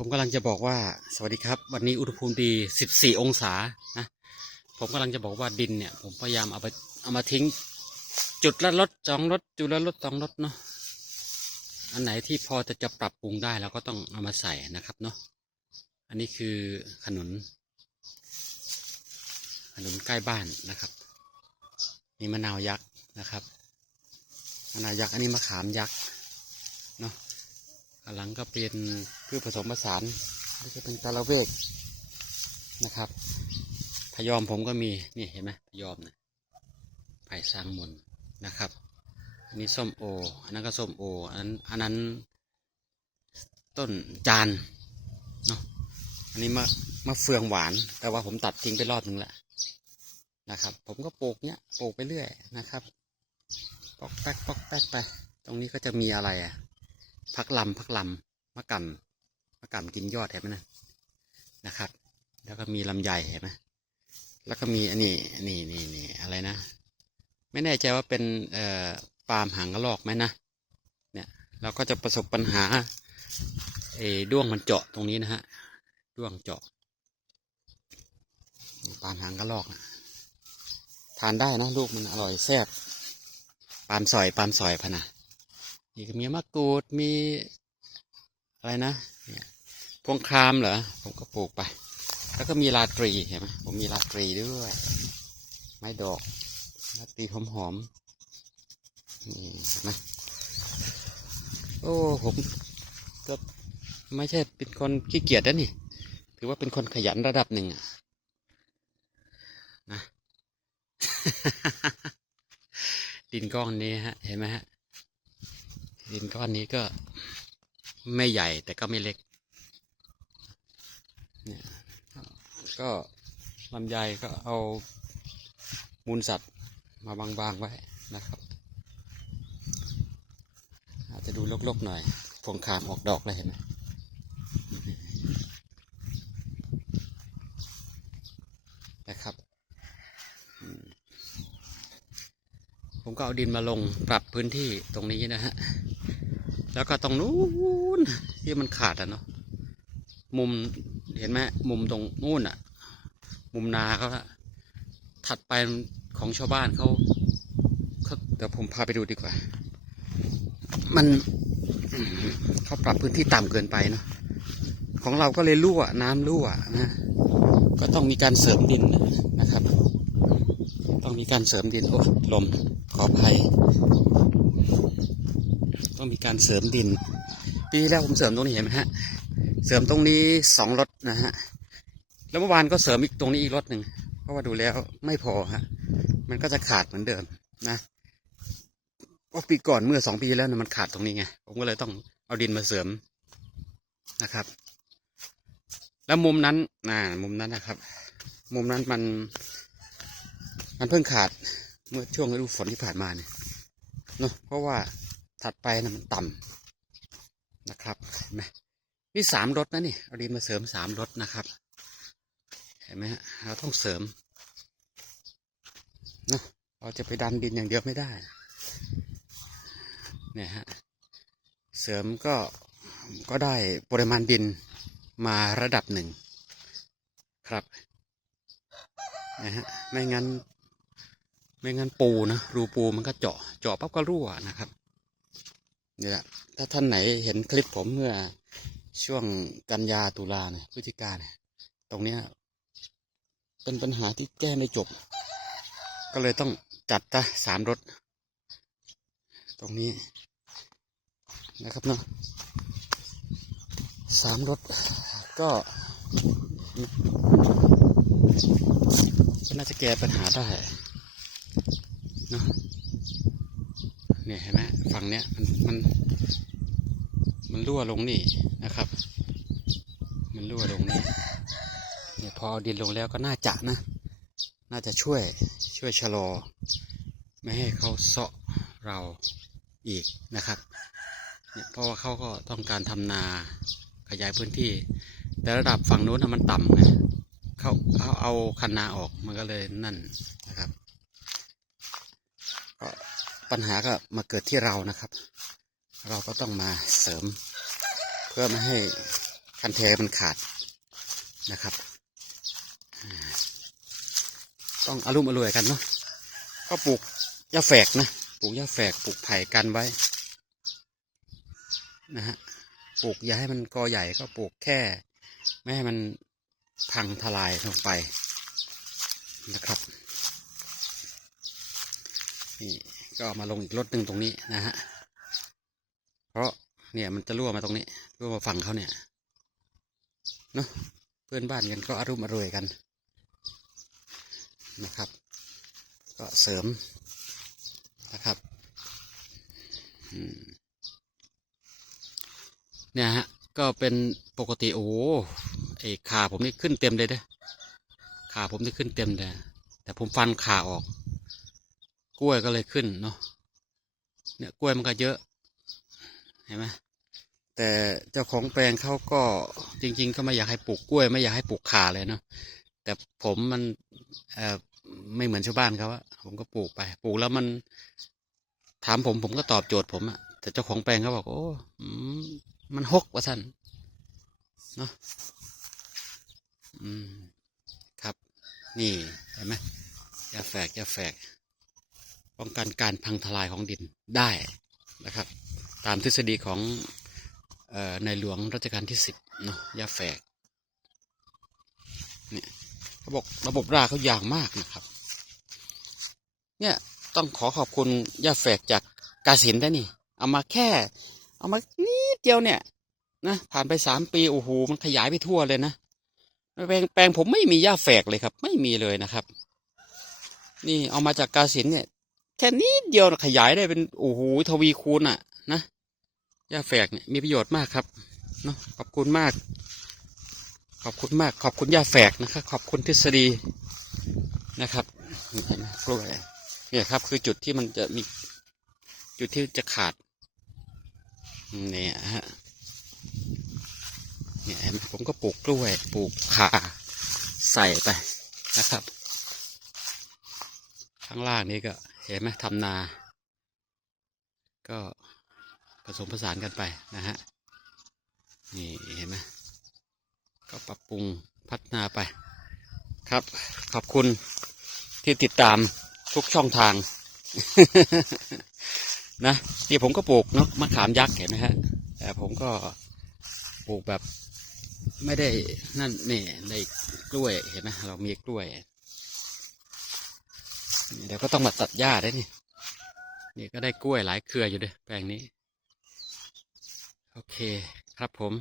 ผมกำลังจะบอกว่าสวัสดีครับ วันนี้อุณหภูมิดี 14 องศานะผมกำลังจะบอกว่าดินเนี่ย ผมพยายามเอาไปเอามาทิ้ง จุดละรถสองรถจุดละรถสองรถเนาะอันไหนที่พอจะจะปรับปรุงได้เราก็ต้องเอามาใส่นะครับเนาะอันนี้คือขนุน ขนุนใกล้บ้านนะครับมีมะนาวยักษ์นะครับมะนาวยักษ์อันนี้มะขามยักษ์เนาะ หลังก็เป็นพืชผสมผสานนี่จะเป็นตะละเวกนะครับพยอมผมก็มีนี่เห็นไหมพยอมนะไผ่สร้างมนนะครับอันนี้ส้มโอ อันนั้นก็ส้มโอ อันนั้นอันนั้นต้นจานเนาะอันนี้มะมะเฟืองหวาน แต่ว่าผมตัดทิ้งไปรอบนึงแหละนะครับ ผมก็ปลูกเนี้ยปลูกไปเรื่อยนะครับ ปอกแป๊กปอกแป๊กไป ตรงนี้ก็จะมีอะไรอะ พักลำพักลำมะกันมะกันกินยอดเห็นไหมนะนะครับ แล้วก็มีลำไยเห็นไหมแล้วก็มีอันนี้อันนี่นี่นี่อะไรนะ ไม่แน่ใจว่าเป็นเอ่อปาล์มหางกระรอกไหมนะเนี่ยเราก็จะประสบปัญหาเออด้วงมันเจาะตรงนี้นะฮะด้วงเจาะปาล์มหางกระรอกนะทานได้นะลูกมันอร่อยแซ่บปาล์มสอยปาล์มสอยพะนะ นี่ก็มีมะกรูดมีอะไรนะพวงคามเหรอผมก็ปลูกไป แล้วก็มีลาตรีเห็นไหมผมมีลาตรีด้วย ไม้ดอกลาตรีหอมหอมๆนี่นไหมโอ้ผมก็ไม่ใช่เป็นคนขี้เกียจนะนี่ถือว่าเป็นคนขยันระดับหนึ่งอะนะดินก้อนนี้ฮะ เห็นไหมฮะ ดินก้อนนี้ก็ไม่ใหญ่แต่ก็ไม่เล็กเนี่ยก็ลำไยก็เอามูลสัตว์มาบางๆไว้นะครับ อาจจะดูลกๆหน่อยพวงคามออกดอกเลยเห็นไหมนะครับ ผมก็เอาดินมาลงปรับพื้นที่ตรงนี้นะฮะ แล้วก็ตรงนู้นที่มันขาดอะเนาะมุมเห็นไหมมุมตรงนู้นอะ มุมนาเขาอะถัดไปของชาวบ้านเขาเขาเดี๋ยวผมพาไปดูดีกว่า มันเขาปรับพื้นที่ต่ำเกินไปเนาะของเราก็เลยรั่วน้ำรั่วนะก็ต้องมีการเสริมดินนะครับ ต้องมีการเสริมดินโอ้ลมขออภัย ต้องมีการเสริมดิน ปีแล้วผมเสริมตรงนี้เห็นไหมฮะ เสริมตรงนี้สองรถนะฮะ แล้วเมื่อวานก็เสริมอีกตรงนี้อีกรถหนึ่ง เพราะว่าดูแล้วไม่พอฮะ มันก็จะขาดเหมือนเดิมนะเพราปีก่อนเมื่อสองปีแล้วนะมันขาดตรงนี้ไง ผมก็เลยต้องเอาดินมาเสริมนะครับ แล้วมุมนั้นน่ะมุมนั้นนะครับ มุมนั้นมัน มันเพิ่งขาดเมื่อช่วงฤดูฝนที่ผ่านมาเนี่ยเนาะเพราะว่า ถัดไปนะมันต่ำนะครับเห็นไหมนี่สามรถนะนี่เอาดินมาเสริมสามรถนะครับ เห็นไหมฮะเราต้องเสริมเนาะเราจะไปดันดินอย่างเดียวไม่ได้เนี่ยฮะเสริมก็ก็ได้ปริมาณดินมาระดับหนึ่งครับนะฮะไม่งั้น ไม่งั้นปูนะรูปูมันก็เจาะเจาะปั๊บก็รั่วนะครับ นี่ยแหละถ้าท่านไหนเห็นคลิปผมเมื่อช่วงกันยาตุลาเนี่ยพฤศจิกาเนี่ย ตรงเนี้ยเป็นปัญหาที่แก้ไม่จบ ก็เลยต้องจัดตะสามรถ ตรงนี้นะครับเนาะสามรถก็น่าจะแก้ปัญหาได้เนาะเนี่ยเห็นไหม ฝั่งเนี้ยมันมันมันรั่วลงนี่นะครับ มันรั่วลงนี่เนี่ยพอเอาดินลงแล้วก็น่าจะนะ น่าจะช่วยช่วยชะลอ ไม่ให้เขาเซาะเราอีกนะครับเนี่ยเพราะว่าเขาก็ต้องการทำนาขยายพื้นที่ แต่ระดับฝั่งนู้นน่ะมันต่ำไงเขาเอาเอาคันนาออกมันก็เลยนั่นนะครับ ปัญหาก็มาเกิดที่เรานะครับ เราก็ต้องมาเสริม เพื่อไม่ให้คันแทมันขาดนะครับ ต้องอารมณ์อร่วยกันเนาะก็ปลูกหญ้าแฝกนะปลูกหญ้าแฝกปลูกไผ่กันไว้นะฮะปลูกอย่าให้มันกอใหญ่ก็ปลูกแค่ ไม่ให้มันพังทลายลงไปนะครับนี่ ก็มาลงอีกรถหนึ่งตรงนี้นะฮะ เพราะเนี่ยมันจะรั่วมาตรงนี้รั่วมาฝั่งเขาเนี่ยเนาะเพื่อนบ้านกันก็อารมณ์อร่วยกันนะครับ ก็เสริมนะครับเนี่ยฮะก็เป็นปกติโอ้ไอ้ขาผมนี่ขึ้นเต็มเลยเด้ขาผมนี่ขึ้นเต็มเลยแต่ผมฟันขาออก กล้วยก็เลยขึ้นเนาะเนี่ยกล้วยมันก็เยอะ เห็นไหมแต่เจ้าของแปลงเขาก็จริง ๆ ก็ไม่อยากให้ปลูกกล้วย ไม่อยากให้ปลูกข่าเลยเนาะแต่ผมมันเอ่อไม่เหมือนชาวบ้านเขาอะผมก็ปลูกไป ปลูกแล้วมัน ถามผมผมก็ตอบโจทย์ผมอะแต่เจ้าของแปลงเขาบอกโอ้มมันหกว่าท่านเนาะอืม ครับ นี่เห็นไหมยาแฝกยาแฝก ป้องกันการพังทลายของดินได้นะครับ ตามทฤษฎีของออในหลวงรัชกาลที่สิบเนาะยาแฝกเนี่ยเขาบอกระบบรากเขาย่างมากนะครับ เนี่ยต้องขอขอบคุณยาแฝกจากกาสินได้นี่ เอามาแค่ เอามานิดเดียวเนี่ยนะผ่านไปสามปีโอ้โหมันขยายไปทั่วเลยนะแปลงแปลงผมไม่มีหญ้าแฝกเลยครับ ไม่มีเลยนะครับ นี่เอามาจากกาสินเนี่ย แค่นี้เดียวขยายได้เป็นโอ้โหทวีคูณอะ นะหญ้าแฝกเนี่ยมีประโยชน์มากครับเนาะขอบคุณมาก ขอบคุณมาก ขอบคุณหญ้าแฝกนะครับ ขอบคุณทฤษฎีนะครับเห็นไหมกล้วยเนี่ยครับ คือจุดที่มันจะมีจุดที่จะขาดเนี่ยฮะเนี่ยผมก็ปลูกกล้วยปลูกขาใส่ไปนะครับ ข้างล่างนี้ก็ เห็นไหมทำนา ก็ผสมผสานกันไปนะฮะ นี่เห็นไหมก็ปรับปรุงพัฒนาไปครับ ขอบคุณที่ติดตามทุกช่องทาง นะนี่ผมก็ปลูกเนาะมะขามยักษ์เห็นไหมฮะแต่ผมก็ปลูกแบบไม่ได้นั่นนี่ในกล้วยเห็นไหมเรามีกล้วย เดี๋ยวก็ต้องมาตัดหญ้าได้นี่ นี่ก็ได้กล้วยหลายเครืออยู่ด้วยแปลงนี้ โอเคครับผม